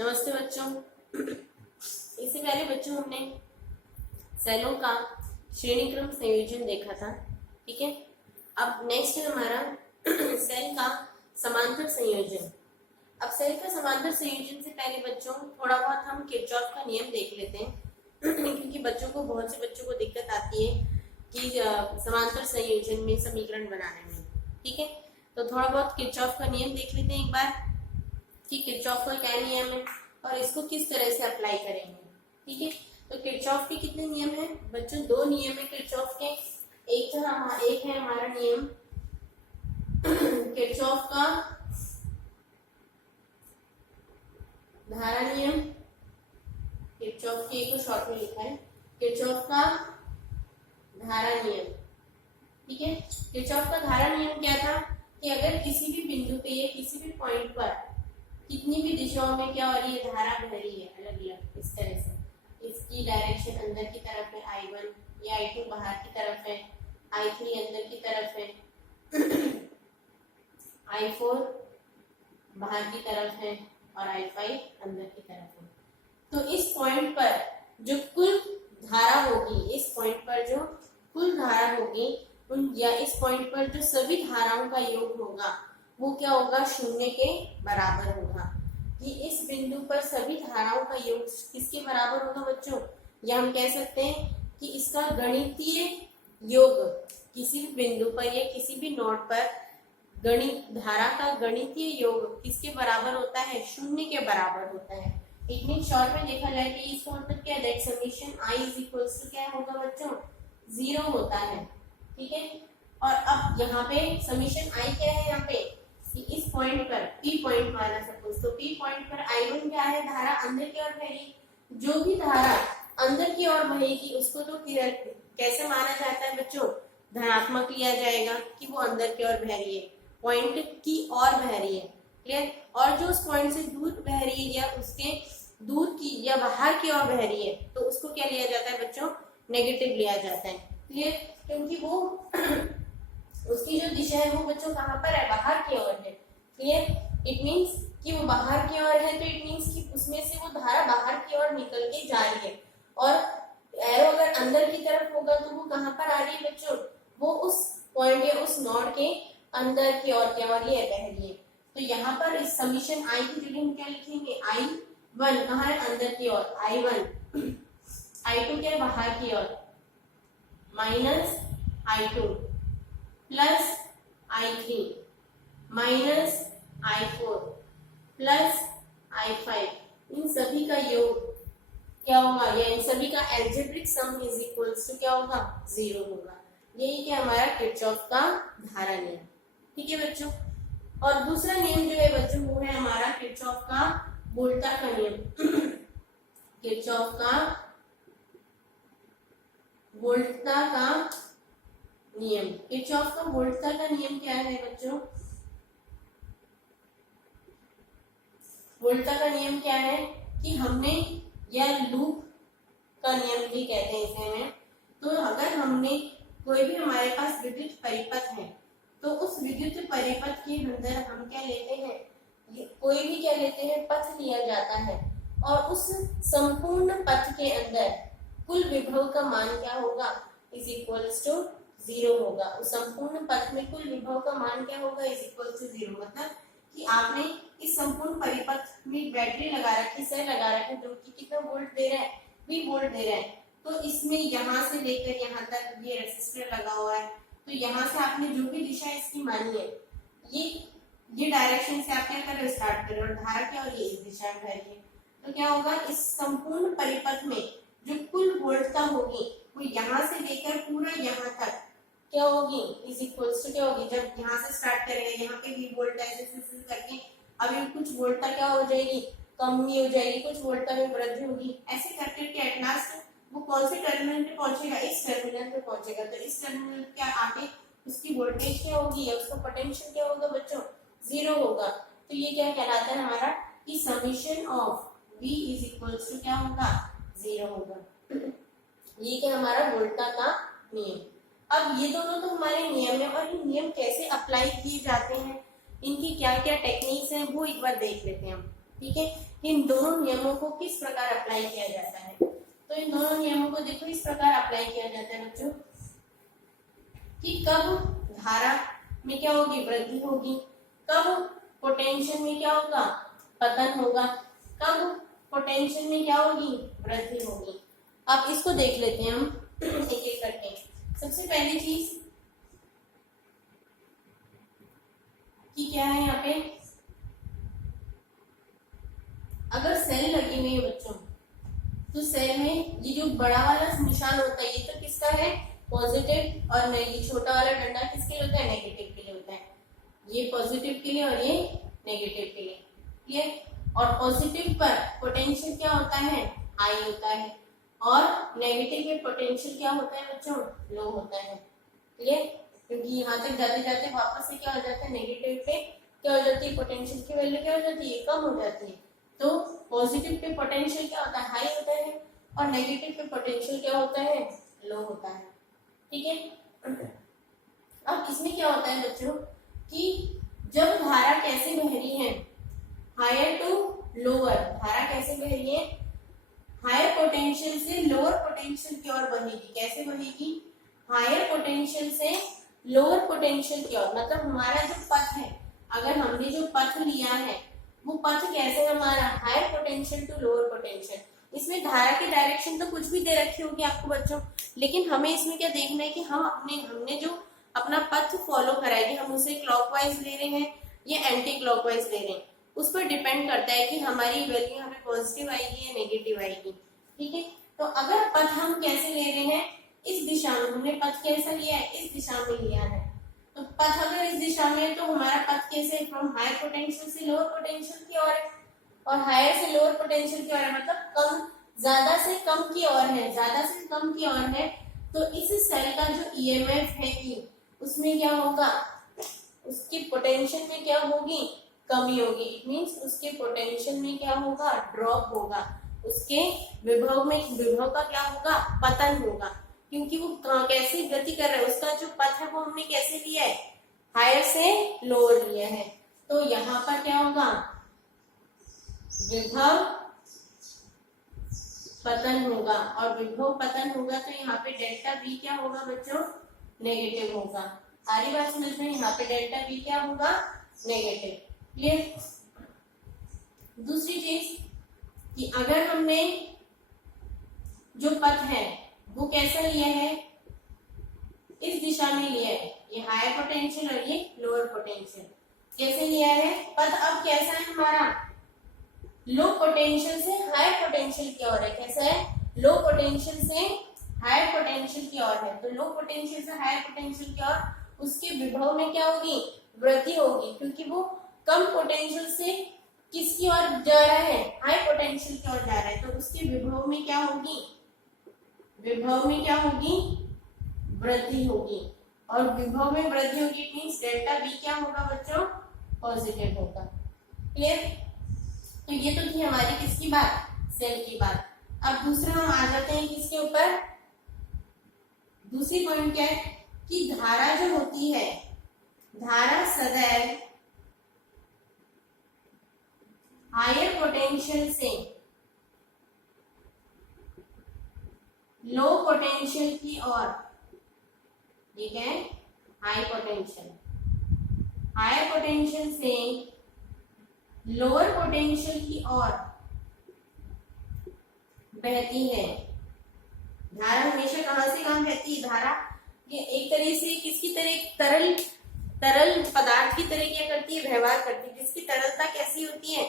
नमस्ते बच्चों। इससे पहले बच्चों हमने सेलों का श्रेणीक्रम संयोजन देखा था, ठीक है। अब नेक्स्ट है हमारा सेल का समांतर संयोजन। अब सेल का समांतर संयोजन से पहले बच्चों थोड़ा बहुत हम किरचॉफ का नियम देख लेते हैं क्योंकि बच्चों को बहुत से बच्चों को दिक्कत आती है कि समांतर संयोजन में समीकरण बनाने में, ठीक है। तो थोड़ा बहुत किरचॉफ का नियम देख लेते हैं एक बार कि किरचॉफ का क्या नियम है और इसको किस तरह से अप्लाई करेंगे, ठीक है। तो किरचॉफ के कितने नियम हैं बच्चों? दो नियम है किरचॉफ के। एक है हमारा नियम किरचॉफ का धारा नियम। किरचॉफ के एक शॉर्ट में लिखा है किरचॉफ का धारा नियम, ठीक है। किरचॉफ का धारा नियम क्या था कि अगर किसी भी बिंदु पे या किसी भी पॉइंट पर कितनी भी दिशाओं में क्या हो रही है, धारा बह रही है अलग अलग इस तरह से, इसकी डायरेक्शन अंदर की तरफ है I1 या I2 बाहर की तरफ है, I3 अंदर की तरफ है, I4 बाहर की तरफ है और I5 अंदर की तरफ है। तो इस पॉइंट पर जो कुल धारा होगी, इस पॉइंट पर जो कुल धारा होगी उन या इस पॉइंट पर जो सभी धाराओं का योग होगा वो क्या होगा? शून्य के बराबर होगा। कि इस बिंदु पर सभी धाराओं का योग किसके बराबर होगा बच्चों? या हम कह सकते हैं कि इसका गणितीय योग किसी भी बिंदु पर या किसी भी नोड पर धारा का गणितीय योग किसके बराबर होता है? शून्य के बराबर होता है। इट मीन शॉर्ट में देखा जाए कि इसका मतलब क्या है? That summation I is equals to क्या होगा बच्चों? 0 होता है, ठीक है। और अब यहाँ पे समेशन I क्या है? यहाँ पे कि इस पॉइंट पर P पॉइंट माना सपोज, तो P पॉइंट पर I1 क्या है? धारा अंदर की ओर बहेगी। जो भी धारा अंदर की ओर बहेगी उसको तो कैसे माना जाता है बच्चों? धनात्मक लिया जाएगा कि वो अंदर की ओर बह रही है, पॉइंट की ओर बह रही है, क्लियर। और जो उस पॉइंट से दूर बह रही है या उसके दूर की या बाहर की ओर बह रही है तो उसको क्या लिया जाता है बच्चों? नेगेटिव लिया जाता है, क्लियर। क्योंकि वो उसकी जो दिशा है वो बच्चों कहाँ पर है? बाहर की ओर है, क्लियर। इट मीन्स कि वो बाहर की ओर है तो इट मीन्स कि उसमें से वो धारा बाहर की ओर निकल के जा रही है। और एरो अगर अंदर की तरफ होगा तो वो कहाँ पर आ रही है बच्चों? वो उस पॉइंट या उस नोड के अंदर की ओर क्या वाली है? बह रही है। तो यहाँ पर इस समीशन I की जगह हम क्या लिखेंगे? I1 कहाँ है? अंदर की ओर I1, I2 क्या है? बाहर की ओर, minus I2 plus I3 minus I4 plus I5, इन सभी का योग क्या होगा? या इन सभी का algebraic sum is equals to क्या होगा? 0 होगा। यही क्या हमारा किरचॉफ का धारा नियम, ठीक है बच्चों। और दूसरा नियम जो है बच्चों वो है हमारा किरचॉफ का वोल्टा का नियम। किरचॉफ का वोल्टा का नियम। किरचॉफ का वोल्टा का नियम क्या है बच्चों? वोल्टा का नियम क्या है कि हमने या लूप का नियम भी कहते हैं इसे में। तो अगर हमने कोई भी हमारे पास विद्युत परिपथ है तो उस विद्युत परिपथ के अंदर हम क्या लेते हैं? कोई भी क्या लेते हैं? पथ लिया जाता है और उस संपूर्ण पथ के अंदर कुल विभव का मान क्या होगा? इज इक्वल्स टू 0 होगा। उस संपूर्ण पथ में कुल विभव का मान क्या होगा? Is equal to 0। मतलब कि आपने इस संपूर्ण परिपथ में बैटरी लगा रखी, सेल लगा रखी जो कि कितना वोल्ट दे रहा है? 3 वोल्ट दे रहा है। तो इसमें यहाँ से लेकर यहाँ तक ये रेसिस्टर लगा हुआ है, तो यहाँ से आपने जो भी दिशा इसकी मानी है ये डायरेक्शन से आप क्या कर रहे हो? स्टार्ट कर रहे हो और धारा क्या हो रही है? इस दिशा में बह रही है। तो क्या होगा? इस संपूर्ण परिपथ में जो कुल वोल्टता होगी वो यहाँ से लेकर पूरा यहाँ तक क्या होगी? इज इक्वल्स टू क्या होगी? जब यहाँ से स्टार्ट करेंगे यहाँ पे भी वोल्ट ऐसे करके अभी कुछ वोल्टता क्या हो जाएगी? कम ही हो जाएगी, कुछ वोल्टता में वृद्धि होगी। ऐसे करके एट लास्ट वो कौन से टर्मिनल पे पहुंचेगा? इस टर्मिनल पे पहुंचेगा। तो इस टर्मिनल के आगे उसकी वोल्टेज क्या होगी या उसका पोटेंशियल क्या होगा बच्चों? 0 होगा। तो ये क्या कहलाता है हमारा कि summation of V is equals to क्या होगा? 0 होगा। ये क्या हमारा वोल्टा का नियम। अब ये दोनों तो हमारे नियम है और ये नियम कैसे अप्लाई किए जाते हैं, इनकी क्या क्या टेक्निक्स हैं वो एक बार देख लेते हैं हम। ठीक है, इन दोनों नियमों को किस प्रकार अप्लाई किया जाता है? तो इन दोनों नियमों को देखो इस प्रकार अप्लाई किया जाता है बच्चों कि कब धारा में क्या होगी, वृद्धि होगी, कब पोटेंशियल में क्या होगा, पतन होगा, कब पोटेंशियल में क्या होगी, वृद्धि होगी। अब इसको देख लेते हैं हम एक एक करके। सबसे पहली चीज कि क्या है यहाँ पे, अगर सेल लगी हुई है बच्चों तो सेल में ये जो बड़ा वाला निशान होता है ये तो किसका है, पॉजिटिव, और ये छोटा वाला डंडा किसके लिए होता है, नेगेटिव के लिए होता है। ये पॉजिटिव के लिए और ये नेगेटिव के लिए, क्लियर। और पॉजिटिव पर पोटेंशियल क्या होता है, हाई होता है, और नेगेटिव में पोटेंशियल क्या होता है बच्चों, लो होता है, क्लियर। क्योंकि यहाँ तक जाते जाते वापस से क्या हो जाता है, नेगेटिव पे क्या हो जाती है, पोटेंशियल की वैल्यू क्या हो जाती है, कम हो जाती है। तो पॉजिटिव पे पोटेंशियल क्या होता है, हाई होता है, और नेगेटिव पे पोटेंशियल क्या होता है, लो होता है, ठीक है। अब इसमें क्या होता है बच्चों कि जब धारा कैसे बह रही है, हायर टू लोअर, धारा कैसे बह रही है, हायर पोटेंशियल से लोअर पोटेंशियल की ओर बहेगी। कैसे बहेगी, हायर पोटेंशियल से लोअर पोटेंशियल की ओर। मतलब हमारा जो पथ है, अगर हमने जो पथ लिया है वो पथ कैसे हमारा, higher potential to lower potential. इसमें धारा की डायरेक्शन तो कुछ भी दे रखी होगी आपको बच्चों, लेकिन हमें इसमें क्या देखना है कि हमने जो अपना पथ फॉलो करा है कि हम उसे क्लॉकवाइज ले रहे हैं या एंटी क्लॉकवाइज ले रहे हैं, उस पर डिपेंड करता है कि हमारी वैल्यू हमें पॉजिटिव आएगी या नेगेटिव आएगी, ठीक है। तो अगर पथ हम कैसे ले रहे हैं, इस दिशा में, हमने पथ कैसा लिया है, इस दिशा में लिया है, तो पथ अगर इस दिशा में है तो हमारा पथ कैसे, फ्रॉम हायर पोटेंशियल से लोअर पोटेंशियल की ओर है, और हायर से लोअर पोटेंशियल की ओर है, मतलब कम, ज्यादा से कम की ओर है, ज्यादा से कम की ओर है। तो इस सेल का जो ईएमएफ है कि उसमें क्या होगा, उसकी पोटेंशियल में क्या होगी, कमी होगी। इट मींस उसके पोटेंशियल में क्या होगा, ड्रॉप होगा, उसके विभव में, विभव का क्या होगा, पतन होगा, क्योंकि वो कैसे गति कर रहा है, उसका जो पथ है वो हमने कैसे लिया है, हायर से लोअर लिया है। तो यहाँ पर क्या होगा, विभव पतन होगा, और विभव पतन होगा तो यहाँ पे डेल्टा बी क्या होगा बच्चों, नेगेटिव होगा। सारी बात समझ में, यहाँ पे डेल्टा बी क्या होगा, नेगेटिव, क्लियर। दूसरी चीज कि अगर हमने जो पथ है वो कैसा लिया है, इस दिशा में लिया है, ये हायर पोटेंशियल और ये लोअर पोटेंशियल, कैसे लिया है पथ, अब कैसा है हमारा, लो पोटेंशियल से हायर पोटेंशियल की ओर है। कैसा है, लो पोटेंशियल से हायर पोटेंशियल की ओर है। तो लो पोटेंशियल से हायर पोटेंशियल की ओर उसके विभव में क्या होगी, वृद्धि होगी, क्योंकि वो कम पोटेंशियल से किसकी ओर जा रहा है, हाई पोटेंशियल की ओर जा रहा है। तो उसके विभव में क्या होगी, विभव में क्या होगी, वृद्धि होगी, और विभव में वृद्धि होगी, इट मींस डेल्टा बी क्या होगा बच्चों, पॉजिटिव होगा, क्लियर। तो ये तो थी हमारी किसकी बात, सेल की बात। अब दूसरा हम आ जाते हैं किसके ऊपर, दूसरी पॉइंट क्या है कि धारा जो होती है, धारा सदैव हायर पोटेंशियल से लो पोटेंशियल की ओर, ठीक है, हाई पोटेंशियल, हायर पोटेंशियल से लोअर पोटेंशियल की ओर बहती है। धारा हमेशा कहां से कहां बहती है, धारा ये एक तरह से किसकी तरह, तरल पदार्थ की तरह क्या करती है, व्यवहार करती है, जिसकी तरलता कैसी होती है,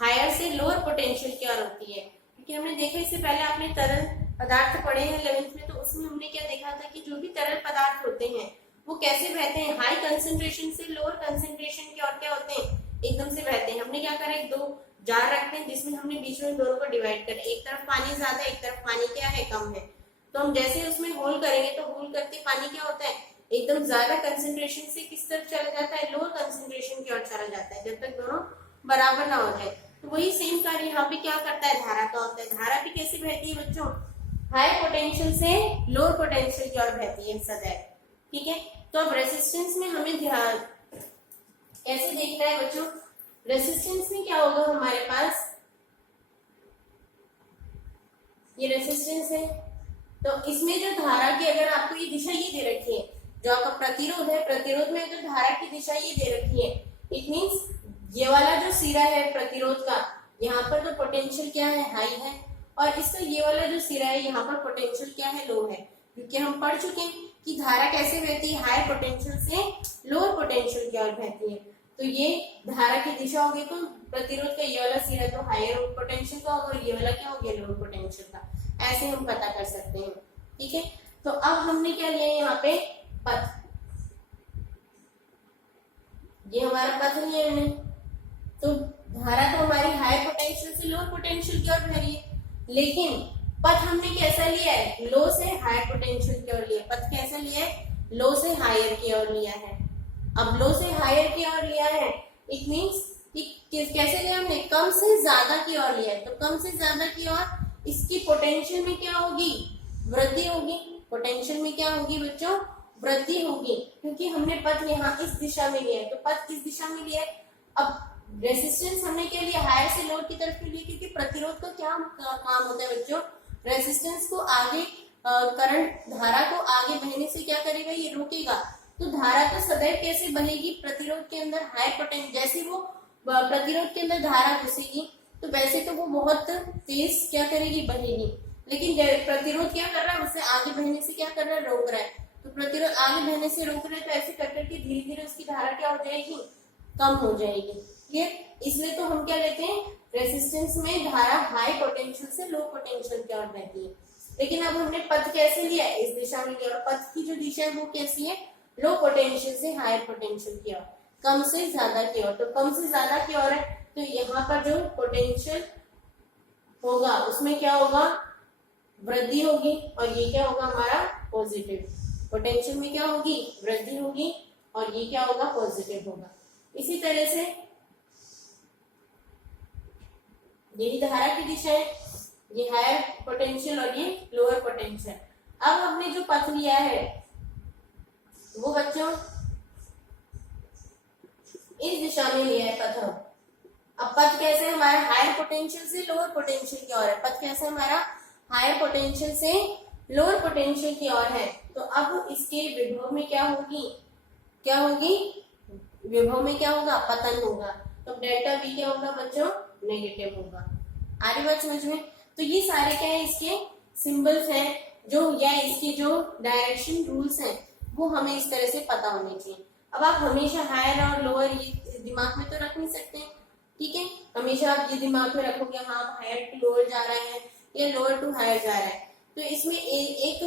हायर से लोअर पोटेंशियल की ओर होती है। क्योंकि हमने देखा इससे पहले आपने तरल पदार्थ पढ़े हैं 11th में, तो उसमें हमने क्या देखा था कि जो भी तरल पदार्थ होते हैं वो कैसे बहते हैं, हाई कंसेंट्रेशन से लोअर कंसेंट्रेशन की ओर क्या होते हैं, एकदम से बहते हैं। हमने क्या करा, एक दो जार रखते हैं जिसमें हमने बीच में दोनों को डिवाइड कर, एक तरफ पानी ज्यादा, एक तरफ पानी क्या है, कम है। तो हम जैसे उसमें होल करेंगे तो होल करते पानी क्या होता है, एकदम ज्यादा कंसेंट्रेशन से किस तरफ चला जाता है, लोअर कंसेंट्रेशन की ओर चला जाता है, जब तक दोनों बराबर ना हो जाए। तो वही सेम कार्य यहाँ पे क्या करता है, धारा का होता है। धारा भी कैसे बहती है बच्चों, हाई पोटेंशियल से लोअर पोटेंशियल की ओर बहती है सदैव, ठीक है। तो अब रेजिस्टेंस में हमें ध्यान कैसे देखना है बच्चों, रेसिस्टेंस में क्या होगा हमारे पास, ये रेसिस्टेंस है, तो इसमें जो धारा की अगर आपको ये दिशा ये दे रखी है, जो आपका प्रतिरोध है, प्रतिरोध में अगर धारा की दिशा ये दे रखी है, इट मींस ये वाला जो सिरा है प्रतिरोध का, यहाँ पर तो पोटेंशियल क्या है, हाई है, और इसका ये वाला जो सिरा है यहाँ पर पोटेंशियल क्या है, लो है, क्योंकि हम पढ़ चुके हैं कि धारा कैसे बहती है, हाई पोटेंशियल से लोअर पोटेंशियल की ओर बहती है। तो ये धारा की दिशा होगी, तो प्रतिरोध का ये वाला सिरा तो हायर पोटेंशियल का होगा और ये वाला क्या हो गया, लोअर पोटेंशियल का, ऐसे हम पता कर सकते हैं। ठीक है, तो अब हमने क्या लिया यहाँ पे, पथ, ये हमारा पथ लिया हमने, तो धारा तो हमारी हाई पोटेंशियल से लोअर पोटेंशियल की ओर बह रही है, लेकिन पथ हमने कैसा लिया है, लो से हायर पोटेंशियल की ओर लिया, पथ कैसा लिया है, लो से हायर की ओर लिया है। अब लो से हायर की ओर लिया है, इट मींस कि कैसे लिया हमने, कम से ज्यादा की ओर लिया है, तो कम से ज्यादा की ओर इसकी पोटेंशियल में क्या होगी, वृद्धि होगी, पोटेंशियल में क्या होगी बच्चों, वृद्धि होगी, क्योंकि हमने पथ यहाँ इस दिशा में लिया है, तो पथ किस दिशा में लिया है। अब रेसिस्टेंस हमने क्या लिया, हायर से लोअर की तरफ लिया, क्योंकि प्रतिरोध का क्या काम होता है बच्चों, रेसिस्टेंस को आगे, करंट धारा को आगे बहने से क्या करेगा, ये रोकेगा। तो धारा तो सदैव कैसे बहेगी, प्रतिरोध के अंदर हाई पोटेंशियल, जैसे वो प्रतिरोध के अंदर धारा घुसेगी तो वैसे तो वो बहुत तेज क्या करेगी, बहेगी, लेकिन प्रतिरोध क्या कर रहा है, उससे आगे बहने से क्या कर रहा है, रोक रहा है, तो प्रतिरोध आगे बहने से रोक रहा है, तो ऐसे कर करके धीरे धीरे उसकी धारा क्या हो जाएगी, कम हो जाएगी। क्लियर, इसलिए तो हम क्या लेते हैं, रेसिस्टेंस में धारा हाई पोटेंशियल से लो पोटेंशियल की ओर बहती है। लेकिन अब हमने पथ कैसे लिया, इस दिशा में लिया, और पथ की जो दिशा है वो कैसी है, लो पोटेंशियल से हायर पोटेंशियल की ओर, कम से ज्यादा की ओर, तो कम से ज्यादा की ओर है, तो यहाँ पर जो पोटेंशियल होगा उसमें क्या होगा, वृद्धि होगी, और ये क्या होगा हमारा पॉजिटिव, पोटेंशियल में क्या होगी, वृद्धि होगी, और ये क्या होगा, पॉजिटिव होगा। इसी तरह से यही धारा की दिशा है, ये हायर पोटेंशियल और ये लोअर पोटेंशियल। अब हमने जो पथ लिया है वो बच्चों इस दिशा में लिया है पथ। अब पथ कैसे हमारा, हायर पोटेंशियल से लोअर पोटेंशियल की ओर है, पथ कैसे हमारा हायर पोटेंशियल से लोअर पोटेंशियल की ओर है, तो अब इसके विभव में क्या होगी, क्या होगी, विभव में क्या होगा, पतन होगा, तो डेल्टा वी क्या होगा बच्चों, नेगेटिव होगा। आ रही बात समझ में। तो ये सारे क्या है, इसके सिंबल्स हैं जो, या इसके जो डायरेक्शन रूल्स हैं वो हमें इस तरह से पता होने चाहिए। अब आप हमेशा हायर और लोअर ये दिमाग में तो रख नहीं सकते, ठीक है, हमेशा आप ये दिमाग में रखोगे हाँ हायर टू लोअर जा रहा है या लोअर टू हायर जा रहा है, तो इसमें एक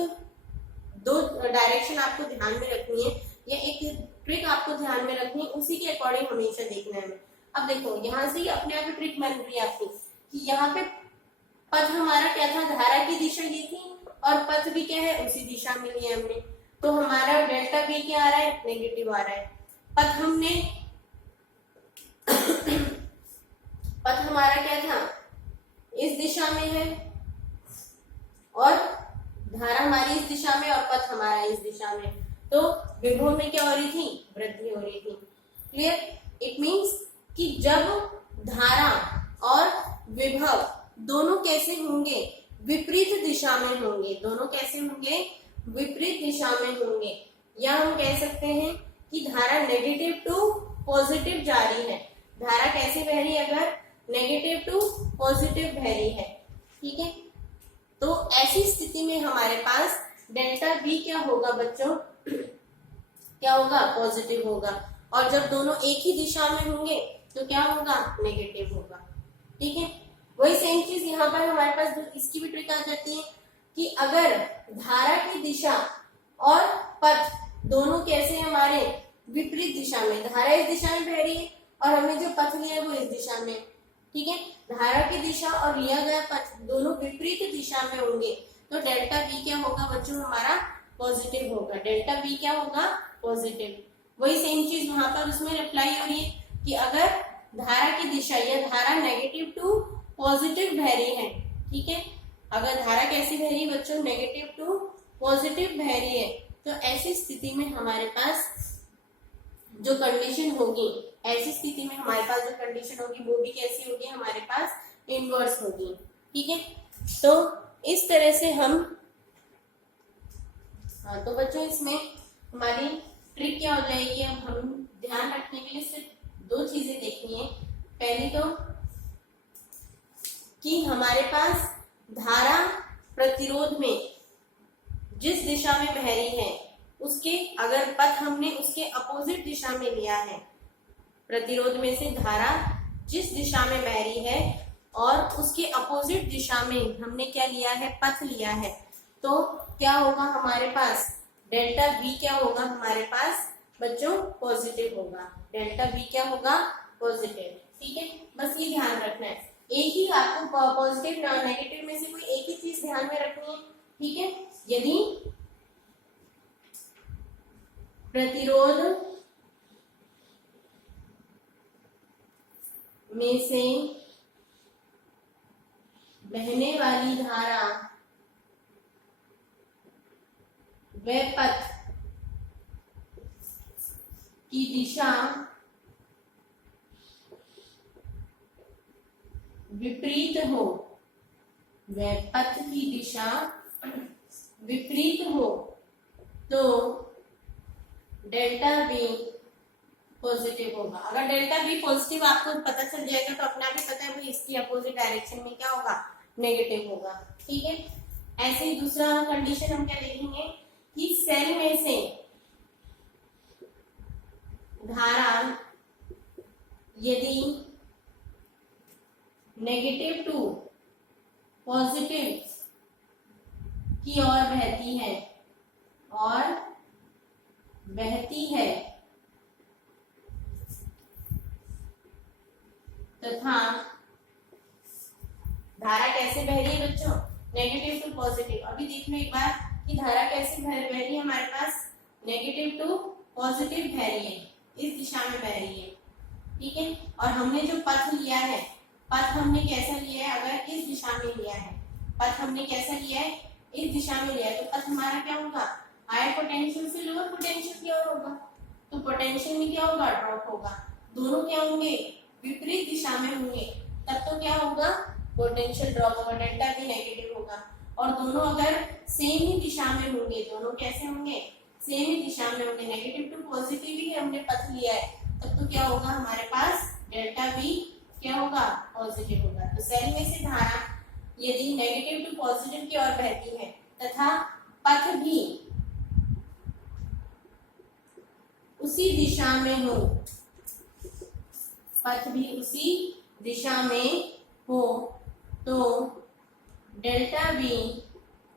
दो डायरेक्शन आपको ध्यान में रखनी है, या एक ट्रिक आपको ध्यान में रखनी है, उसी के अकॉर्डिंग हमेशा देखना है। अब देखो यहाँ से अपने आप ट्रिक बन रही है आपकी, कि यहाँ पे पथ हमारा क्या था, धारा की दिशा ये थी, और पथ भी क्या है, उसी दिशा में लिया हमने, तो हमारा डेल्टा बी क्या आ रहा है, नेगेटिव आ रहा है। पथ हमने पथ हमारा क्या था, इस दिशा में है, और धारा हमारी इस दिशा में, और पथ हमारा इस दिशा में, तो विभव में क्या हो रही थी, वृद्धि हो रही थी। क्लियर, इट मींस कि जब धारा और विभव दोनों कैसे होंगे, विपरीत दिशा में होंगे, दोनों कैसे होंगे, विपरीत दिशा में होंगे, या हम कह सकते हैं कि धारा नेगेटिव टू पॉजिटिव जा रही है, धारा कैसे बह रही है, अगर नेगेटिव टू पॉजिटिव बह रही है, ठीक है, तो ऐसी स्थिति में हमारे पास डेल्टा बी क्या होगा बच्चों, क्या होगा, पॉजिटिव होगा, और जब दोनों एक ही दिशा में होंगे तो क्या होगा, नेगेटिव होगा। ठीक है, वही सेम चीज यहाँ पर हमारे पास इसकी भी ट्रिक आ जाती है कि अगर धारा की दिशा और पथ दोनों कैसे हमारे विपरीत दिशा में, धारा इस दिशा में बह रही है और हमने जो पथ लिया है वो इस दिशा में, ठीक है, धारा की दिशा और लिया गया पथ दोनों विपरीत दिशा में होंगे, तो डेल्टा बी क्या होगा बच्चों, हमारा पॉजिटिव होगा, डेल्टा बी क्या होगा, पॉजिटिव। वही सेम चीज वहां पर उसमें अप्लाई हो रही है कि अगर धारा की दिशा या धारा नेगेटिव टू पॉजिटिव बह रही है, ठीक है, अगर धारा कैसी बह रही है बच्चों, नेगेटिव टू पॉजिटिव बह रही है, तो ऐसी स्थिति में हमारे पास जो कंडीशन होगी ऐसी स्थिति में हमारे पास जो कंडीशन होगी वो भी कैसी होगी, हमारे पास इनवर्स होगी। ठीक है, तो इस तरह से हम तो बच्चों इसमें हमारी ट्रिक क्या हो जाएगी, अब हम ध्यान रखने के लिए सिर्फ 2 चीजें देखनी है। पहली तो कि हमारे पास धारा प्रतिरोध में जिस दिशा में बह रही है उसके अगर पथ हमने उसके अपोजिट दिशा में लिया है, प्रतिरोध में से धारा जिस दिशा में बह रही है और उसके अपोजिट दिशा में हमने क्या लिया है, पथ लिया है, तो क्या होगा हमारे पास डेल्टा V क्या होगा हमारे पास बच्चों, पॉजिटिव होगा। डेल्टा V क्या होगा, पॉजिटिव। ठीक है, बस ये ध्यान रखना है। एक ही आपको पॉजिटिव नेगेटिव में से कोई एक ही चीज ध्यान में रखनी है। ठीक है, यदि प्रतिरोध में से बहने वाली धारा व पथ की दिशा विपरीत हो, व पथ की दिशा विपरीत हो, तो डेल्टा V पॉजिटिव होगा। अगर डेल्टा V पॉजिटिव आपको पता चल जाएगा तो अपने आप ही पता है भाई इसकी अपोजिट डायरेक्शन में क्या होगा, नेगेटिव होगा। ठीक है, ऐसे ही दूसरा कंडीशन हम क्या देखेंगे कि सेल में से धारा यदि नेगेटिव टू पॉजिटिव की ओर बहती है तथा धारा कैसे बह रही है बच्चों, नेगेटिव टू पॉजिटिव। अभी देख लो एक बार कि धारा कैसे बह रही है, हमारे पास नेगेटिव टू पॉजिटिव बह रही है, इस दिशा में बह रही है। ठीक है, और हमने जो पथ लिया है, पथ हमने कैसा लिया है, अगर इस दिशा में लिया है, पथ हमने कैसा लिया है, इस दिशा में लिया है, तो पथ हमारा क्या होगा, हायर पोटेंशियल से लोअर पोटेंशियल की ओर होगा। तो पोटेंशियल में क्या होगा, ड्रॉप होगा। दोनों क्या होंगे, विपरीत दिशा में होंगे, तब तो क्या होगा, पोटेंशियल ड्रॉप होगा, डेल्टा भी नेगेटिव होगा। और दोनों अगर सेम ही दिशा में होंगे, दोनों कैसे होंगे, सेम ही दिशा में होंगे, नेगेटिव टू पॉजिटिव ही हमने पथ लिया है, तब तो क्या होगा हमारे पास डेल्टा V क्या होगा, पॉजिटिव होगा। तो सेल में से धारा यदि नेगेटिव टू पॉजिटिव की ओर बहती है तथा पथ भी उसी दिशा में हो, पथ भी उसी दिशा में हो, तो डेल्टा V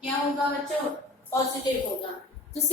क्या होगा बच्चों, पॉजिटिव होगा। तो सिर्फ